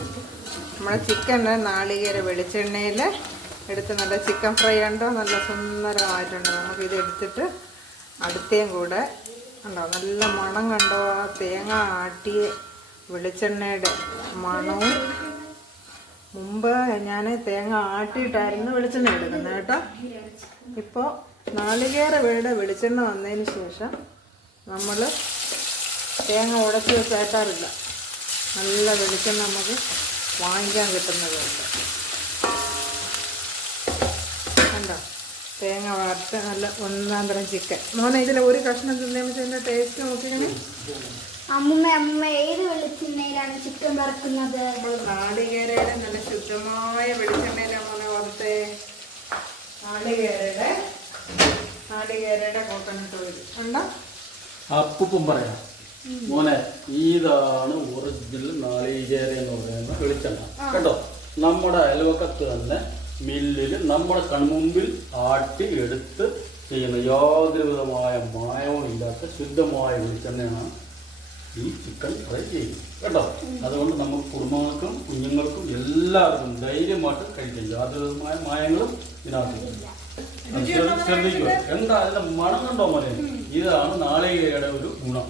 നമ്മുടെ ചിക്കന് നാളികേര വെളിച്ചെണ്ണയിൽ എടുത്ത് നല്ല ചിക്കൻ ഫ്രൈ ഉണ്ടോ നല്ല സുന്ദരമായിട്ടുണ്ട്. നമുക്കിത് എടുത്തിട്ട് അടുത്തേയും കൂടെ ഉണ്ടോ നല്ല മണം കണ്ടോ, ആ തേങ്ങ ആട്ടിയ വെളിച്ചെണ്ണയുടെ മണവും. മുമ്പ് ഞാൻ തേങ്ങ ആട്ടിയിട്ടായിരുന്നു വെളിച്ചെണ്ണ എടുക്കുന്നത് കേട്ടോ. ഇപ്പോൾ നാളികേര വെളിച്ചെണ്ണ വന്നതിന് ശേഷം നമ്മൾ തേങ്ങ ഉടച്ച് കയറ്റാറില്ല. നല്ല വെളിച്ചെണ്ണ നമുക്ക് വാങ്ങിക്കാൻ കിട്ടുന്നതുണ്ട്. കണ്ടോ തേങ്ങ വറുത്ത് നല്ല ഒന്നാം തരം ചിക്കൻ. മോനെ ഇതിൽ ഒരു കഷ്ണം തിന്നതിൻ്റെ ടേസ്റ്റ് നോക്കിക്കണേ. അമ്മ ഏത് വെളിച്ചെണ്ണയിലാണ് ചിക്കൻ വറുക്കുന്നത്? നമ്മൾ നാളികേരയുടെ നല്ല ശുദ്ധമായ വെളിച്ചെണ്ണയിലാണ് മോനെ വറുത്തേ. നാളികേരയുടെ കോക്കനട്ട് ഓയിൽ ഉണ്ടോ? അപ്പൂപ്പം പറയാം മോനെ, ഇതാണ് ഒറിജിനൽ നാളികേര എന്ന് പറയുന്ന വെളിച്ചെണ്ണ കേട്ടോ. നമ്മുടെ അയൽവക്കത്ത് തന്നെ മില്ലിൽ നമ്മുടെ കൺമുമ്പിൽ ആട്ടി എടുത്ത് ചെയ്യുന്ന യാതൊരു വിധമായ മായവും ഇല്ലാത്ത ശുദ്ധമായ വെളിച്ചെണ്ണയാണ് ഈ ചിക്കൻ ഫ്രൈ ചെയ്യുന്നത് കേട്ടോ. അതുകൊണ്ട് നമുക്ക് കുടുംബങ്ങൾക്കും കുഞ്ഞുങ്ങൾക്കും എല്ലാവർക്കും ധൈര്യമായിട്ട് കഴിക്കാം. യാതൊരു വിധമായ മായങ്ങളും ഇതിനകത്തില്ല. ശ്രദ്ധിക്കുക, എന്താ അതിന്റെ മണം കണ്ടോ മോനെ? ഇതാണ് നാളികേരയുടെ ഒരു ഗുണം.